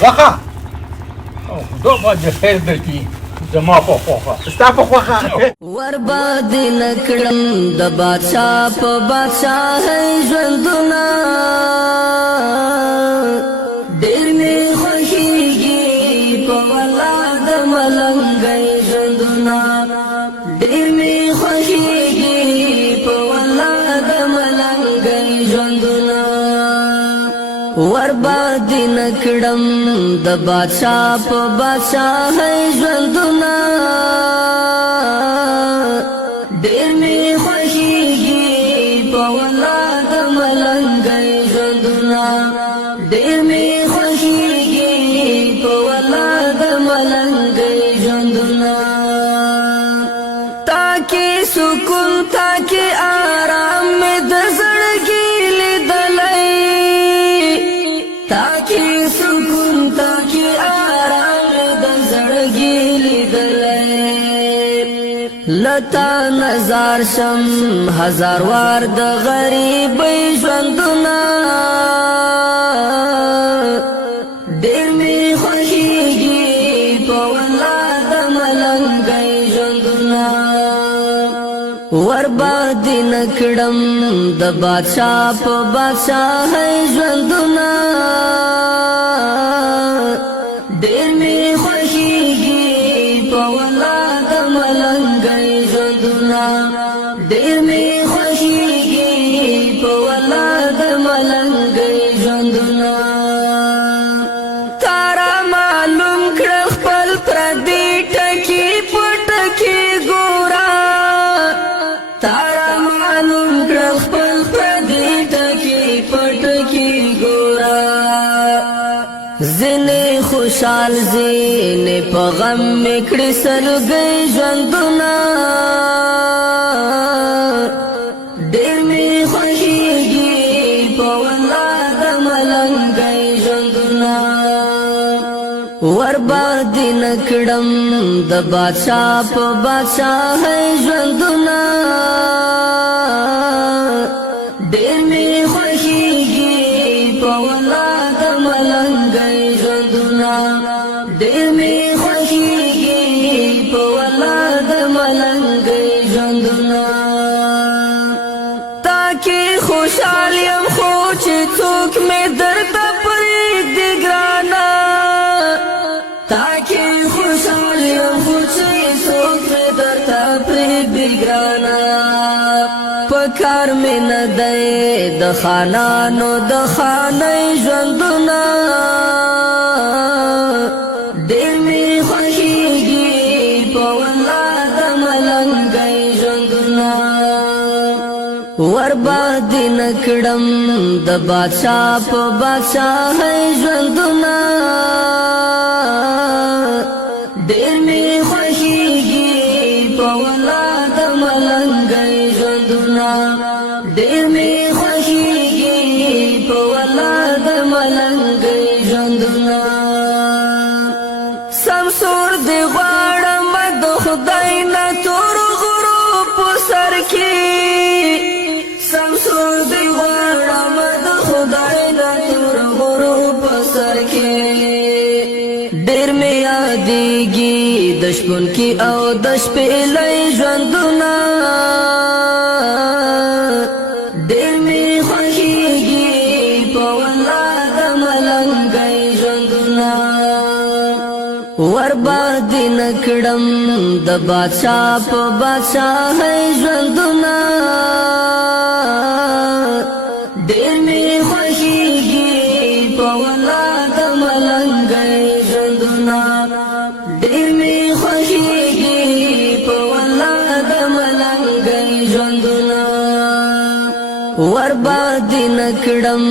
غوښه او خدای به دې خیر درکړي زما په خوښه ستا په خوښه ورباد نکړم د بادشاہ په بادشاہۍ ژوندونه ډېر مې خوښېږي په والله د ملنګۍ ژوندونه ډېر مې خوښېږي په والله د ملنګۍ ژوندونه ورباد نکړم د بادشاہ په بادشاہۍ ژوندونه ډېر مې خوښېږي په والله د ملنګۍ ژوندونه ډېر مې خوښېږي په والله د ملنګۍ ژوندونه تاکي سکون تاکي آرام مې د زړګي لیدلی تاکي سکون تاکي آرام مې د زړګي لیدلی لتا نظر شم هزار وار د غریبۍ ژوندونه ډېر مې خوښېږي په والله د ملنګۍ ژوندونه ورباد نکړم د بادشاہ په بادشاہۍ ژوندونه ډېر مې خوښېږي په والله د ملنګۍ ژوندونه ډېر مې خوښېږي په والله د ملنګۍ ژوندونه تارا معلوم کړه خپل پردي ټکي په ټکي ګوره تارا معلوم کړه خپل پردي ټکي په ټکي ګوره زنه خوشحال زنه په غم میکړې سلګۍ ژوندونه ډېر مې خوښېږي په والله د ملنګۍ ژوندونه ورباد نکړم د بادشاہ په بادشاہۍ ژوندونه ډېر مې خوښېږي په والله د ملنګۍ ژوندونه ډېر مې خوښېږي په والله د ملنګۍ ژوندونه تاکي خوشحال یم خو چې څوک مې درته پرېږدي ګرانه تاکي خوشحال یم خو چې څوک مې درته پرېږدي ګرانه پکار مې نه دی د خانانو د خانۍ ژوندونه ډېر مې خوښېږي په والله د ملنګۍ ژوندونه ورباد نکړم د بادشاہ په بادشاہۍ ژوندونه ډېر مې خوښېږي په والله د ملنګۍ ژوندونه ډېر مې خوښېږي په والله د ملنګۍ ژوندونه سمسور دې غواړم د خدای نه تور غرو په سر کې سمسور دې غواړم د خدای نه تور غرو په سر کې ډېر مې یادېږي د شپون کې او د شپېلۍ ژوندونه ډېر مې خوښېږي په والله د ملنګۍ ژوندونه ورباد نکړم د بادشاہ په بادشاہۍ ژوندونه ډېر مې خوښېږي په والله د ملنګۍ ژوندونه ډېر مې خوښېږي په والله د ملنګۍ ژوندونه ورباد نکړم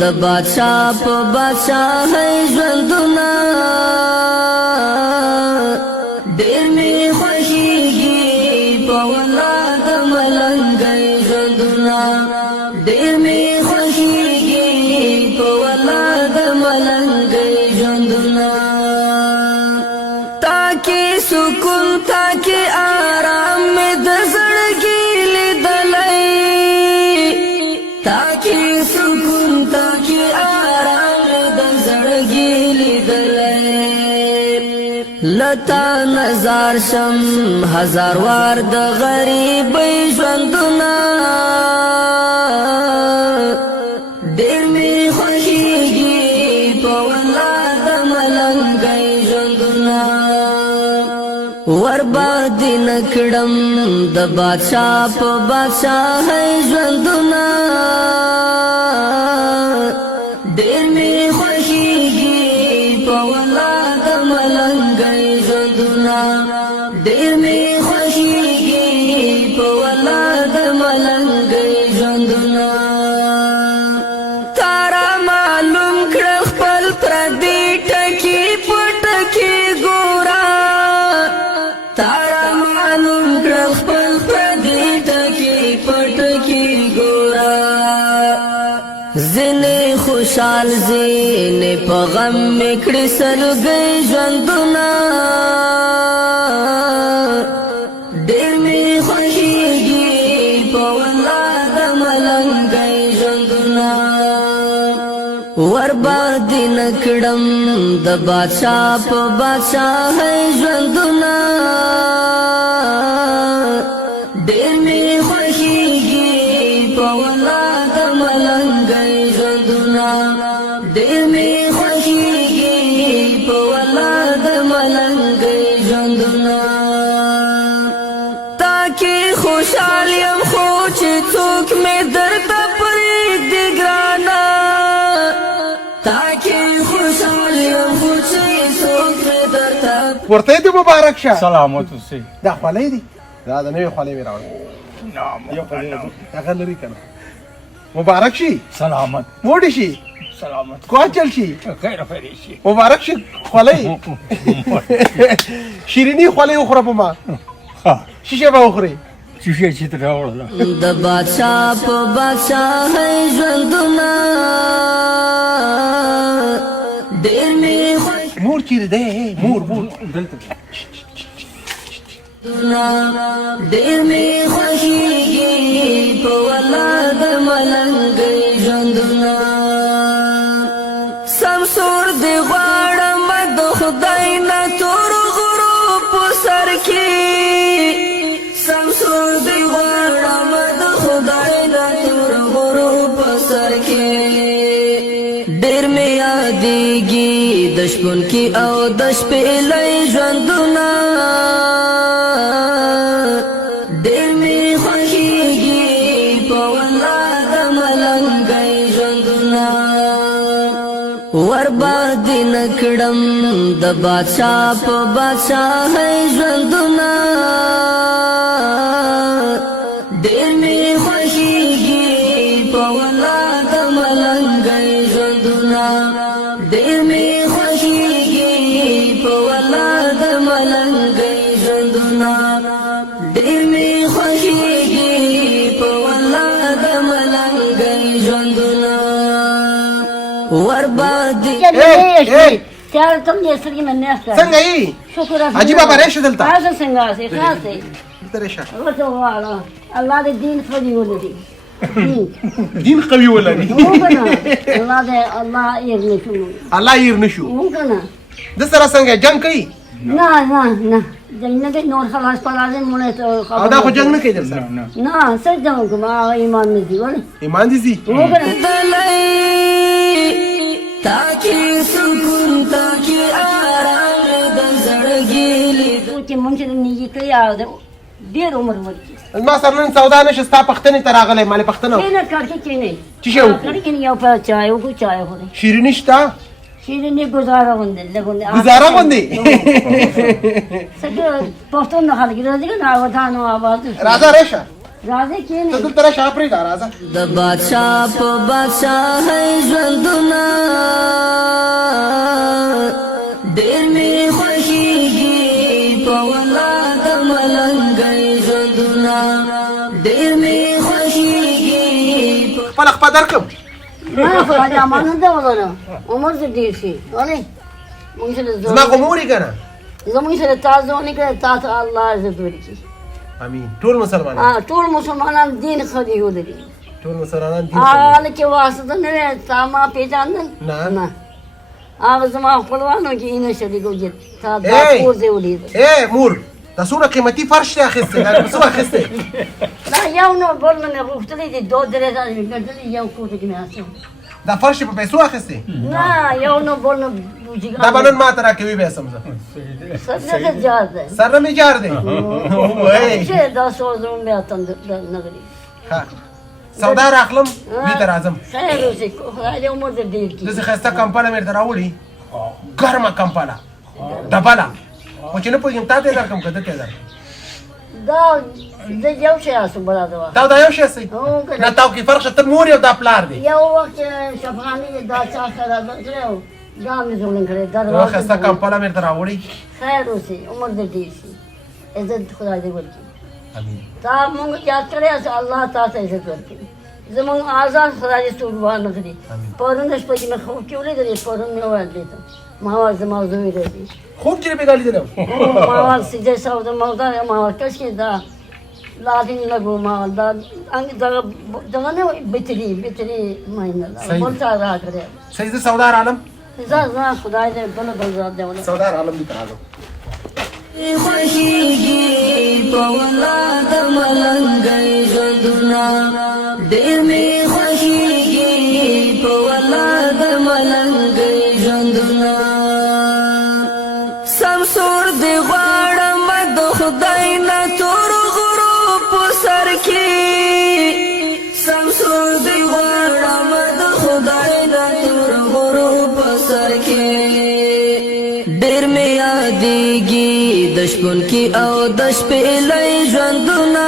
د بادشاہ په بادشاہۍ ژوندونه ډېر مې خوښېږي په والله د ملنګۍ ژوندونه ډېر مې خوښېږي په والله د ملنګۍ ژوندونه تاکي سکون تاکي آرام مې د زړګي لیدلی تاکي سکون تاکي آرام مې د زړګي لیدلی لتا نظر شم هزار وار د غریبۍ ژوندونه ډېر مې خوښېږي په والله د ملنګۍ ژوندونه ورباندې نه کړم د بادشاه په بادشاهۍ ژوندونه ډېر مې خوښېږي په والله د ملنګۍ ژوندونه ډېر مې خوښېږي په والله د ملنګۍ ژوندونه تارا معلوم کړه خپل پردي ټکي په ټکي ګوره تارا معلوم کړه خپل پردي ټکي په ټکي ګوره زنه خوشحال زنه په غم میکړې سلګۍ ژوندونه ډېر مې خوښېږي په والله د ملنګۍ ژوندونه ورباندې نه کړم د بادشاه په بادشاهۍ ژوندونه ډېر مې خوښېږي په والله د ملنګۍ ژوندونه ډېر مې خوښېږي په والله د ملنګۍ ژوندونه تا کې خوشحال یم خو چې څوک مې درته پرېږدي ګرانه تا کې خوشحال یم خو چې څوک مې درته ورته دې مبارک شه سلامت اوسئ. دا خولۍ دي دا د نوې خولۍ مې راوړې هغه لري که نه مبارک شي سلامت موډي شي سلامت کوچل شي خیر خیر شي. مبارک شي خولۍ شیریني خولۍ وخوره په ما شیشه به وخورې شیشه چې ترې راوړله د بادشاه په بادشاهۍ ژوندونه ډېر مې خوښ مور چیرې دی مور دلته ډېر مې خوښېږي په والله د ملنګۍ ژوندونه سمسور دې غواړم د خدای نه تور غرو په سر کې سمسور دې غواړم د خدای نه تور غرو په سر کې ډېر مې یادېږي د شپون کې او د شپېلۍ ژوندونه ډېر مې خوښېږي په والله د ملنګۍ ژوندونه ورباندې نه کړم د بادشاه په بادشاهۍ ژوندونه ډېر مې خوښېږي په والله د ملنګۍ ژوندونه ډېر مې خوښېږي په والله د ملنګۍ ژوندونه ډېر مې خوښېږي په والله د ملنګۍ ژوندونه ورباندې त्यार तुम जैसे कि मैंने ऐसा څنګه یې शुक्र है عجیب به راشه دلته ऐसा संगा से खाते دلته راشه और तो वाला अल्लाह दे दीन फजी बोले दी دین قوي ولري مو کنه الله دې الله یې نشو الله ير نشو مو کنه د سره څنګه جنگ کوي نه نه نه جنت نور خلاص پلازم مونږ ته او دا خو جنگ نه کوي در سره نه سجده کوم ایمان دې ولې ایمان دي زی مو کنه تاکي سکون تاکي آرام د زړګي لید چې مونږ دې نیږي ته یاد ډېر عمر ورکی ما سره نن سودا نشه ستا پښتنې ته راغلی مالې پښتنه کینه کړکې کینه چې شو کړکې یو په چای او کو چای خو شیرینی شته شیرینی گزاره غونډه لګونده گزاره غوندې څنګه پښتون نه خلک راځي کنه ودانو आवाज راځه راشه راځي ته کینه دلته راشه پرېږده راځه د بادشاه په بادشاهۍ ژوندونه ډېر مې خوښېږي په والله د ملنګۍ ژوندونه ډېر مې خوښېږي خپله خپه درکړم نه خدای امان نه ولونه عمر دې ډیر شي ولې مونږ سره زما خو مور یې که نه زموږ سره تاسو نه کړه تاسو الله عزت ورکړي امین ټول مسلمانان ټول مسلمانان دین خدي ولري ټول مسلمانان دین حال کې واسطه نه تا ما پیژاندل نه. نه هغه زما خپلوانو کې اینه شریکو جت تا دا Ei! کور دې ولید اے مور دا څومره قیمتي فرش دی اخیستی دا په څو اخیستی دا یو نو بل نه غوښتلې دي دوه درې ځله مې ګټلې یو کور کې مې حاصل دا فرش په پیسو اخیستی نه یو نو بل نه بوجي دا به نن ما ته راکوي بیا سم زه سره جاز ده سر نه مې جار دی وای چې دا سوزم بیا تند نغري ها سودا راخلم بیا ته راځم خیر اوسې خدای دې عمر دې ډېر کړي داسې ښایسته کمپله مې درته راوړي ګرمه کمپله ډبله خو چې نه پوهېږم تا ته یې درکړم که ده ته یې درکړم دا زه یو شی اسم برابر وا تا دا یو شی سي او که نه تاو کې فرق شته مور یو دا پلار دی یو وخت شفغاني دا چا سره درو دا مې زولن کړې دا یو ښایسته کمپله مې درته راوړي خیر اوسې عمر دې ډېر شي عزت خدای دې ورکړي امین تا مونږ یاد کړی الله تاسو عزت ورکړي زمونږ آزاد خدای دې ستوروان کړي پرون شپه کې مې خوب کې ولیدلې پرون مې وویل دې ته ما وایي زما زوی دی خوب چې مې ګالي دی ما وایي سجده سودا مودا ما وایي کښ کې دا لازم لګو ما دا انګ دا نه بتري ماینه مونږ تا راغره صحیح زه سودار عالم زه خدای دې بل ذات دی ونه سودار عالم دې تراځو خوشیږي په ولاد ملنګي ژوندونه ډېر می خوشیږي په ولاد ملنګي ژوندونه سمسور دی غواړم د خدای نه تور غروب سر کې سمسور دی غواړم د خدای نه تور غروب سر کې ډېر می یادېږي د شپون کې او د شپې لۍ ژوندونه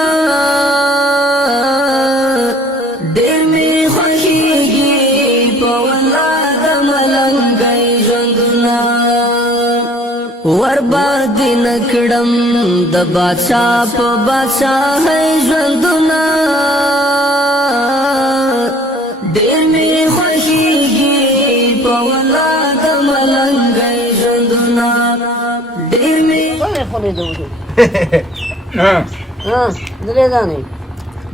ډېر مې خوښېږي په ولاد ملنګۍ ژوندونه ورباندې نه کړم د بادشاه په بادشاهۍ ژوندونه ډېر مې خوښېږي په ولاد ملنګۍ ژوندونه ډېر مې څنګه خولې ته وځو نه درې دانې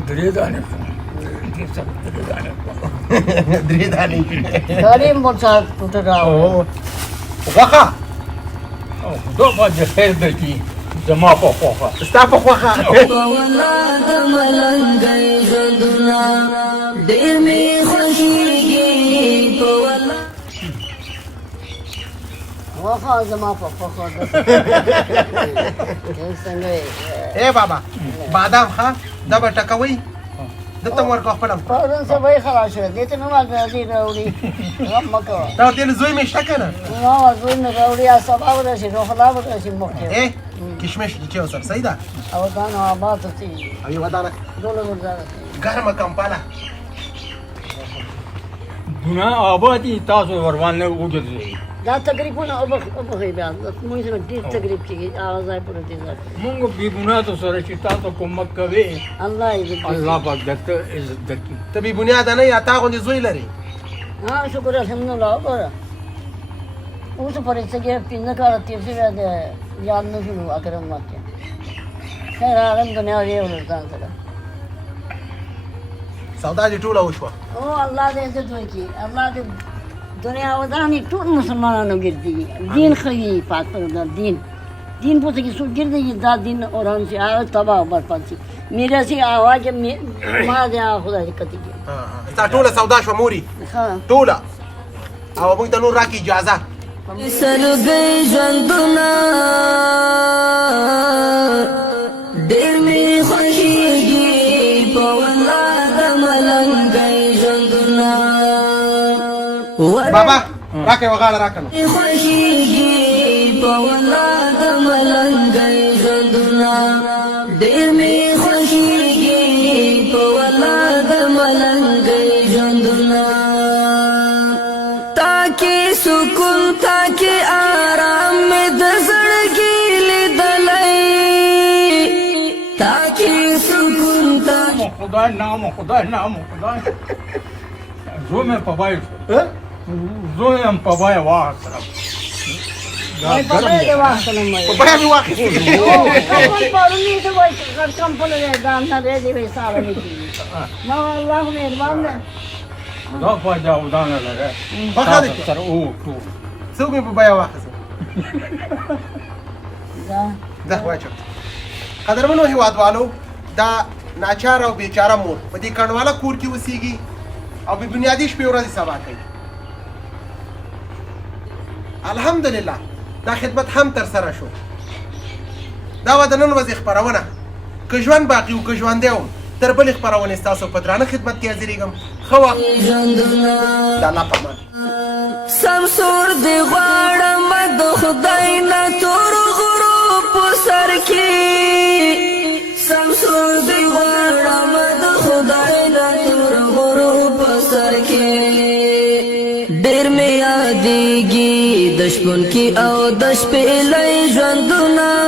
درې دانې دې سره درې دانې درې دانې کاریم بوچا ټوټه راو غوښه خدا به دې خیر درکړي زما په خوښه ستا په خوښه په ولاد ملنګۍ ژوندونه ډېر مې خوښېږي په ولاد وخا زما په خوخه ده څنګه اے بابا بادام ښه دا به ټکوي دته مو ورکو خپل پرون سبا یې خلاص شو دې ته نو ما راځي راوړي غم مکو دا تل زوی مې شته کنه نو زوی نه راوړي سبا ورشي نو خلا ورشي مخکې اے کشمش کې اوسر صحیح ده او دا نو آباد تي او یو ودانه دوله ورځه ګرمه کمپاله دونه آبادي تاسو ورباندې وګرځئ دا تقریبا او بخې بیا موږ سره ډېر تقریب کېږي هغه ځای پر دې ځای مونږ بې ګناه سره چې تاسو کومک کوي الله دې الله پاک درته عزت درکړي ته بې بنیاده نه یا تا غوندې زوی لري ها شکر الحمدلله وګوره اوس پرې څه کې پینځه کاله تیر شوي دی یاد نه شو اکرم ماته خیر هغه دنیا یې ولرځان سره سودا دې ټوله وشوه او الله دې عزت وکړي الله دې دنیا ودانې ټول مسلمانانو ګرځي دین خي پاتره دا دین پوته کې څوک ګرځي دا دین اوران شي هغه تباہ برباد شي میرا سي आवाज ما دې خدای دې کتي ستا ټوله سودا شوه موري ها ټوله او موږ ته نور راکړي اجازه سلګۍ ژوندونه ډېر مې خوښېږي په ولاد ملنګۍ ژوندونه بابا راکې وغاړه راکنه خوښېږي په ولاد ملنګۍ ژوندونه ډېر مې خوښېږي په ولاد ملنګۍ ژوندونه تاکي سکون تاکي آرام مې د زړګي لیدلی تاکي سکون تاکي خدای نام خدای زه مې په بای زه هم په بای واخلم دا په ګرم دې واخلم په بیا مې واخیستې خپل پرونی ته وای چې کم په لږه دان نه دې وې ساره مې ما الله مهربان ده خدا فاجا ودانه لره خوښه دې تاسو سره او ټول څوک مې په بیا واخیسه دا ځه واچو قدرمنو هېوادوالو دا ناچاره او بیچاره مور په دې کنډواله کور کې اوسېږي او بې بنیادي شپې ورځې سبا کوي الحمدلله دا خدمت هم تر سره شو دا وه د نن ورځې خپرونه که ژوند باقي و که ژوندی وم تر بلې خپرونې ستاسو په درانه خدمت کې حاضرېږم ښه وخت د الله په امان سمسور دی غواړم د خدای نه تور غرو په سر کې سمسور دی غواړم د خدای نه تور غرو په سر کې ډېر مې یادېږي د شپون کې او د شپېلۍ ژوندونه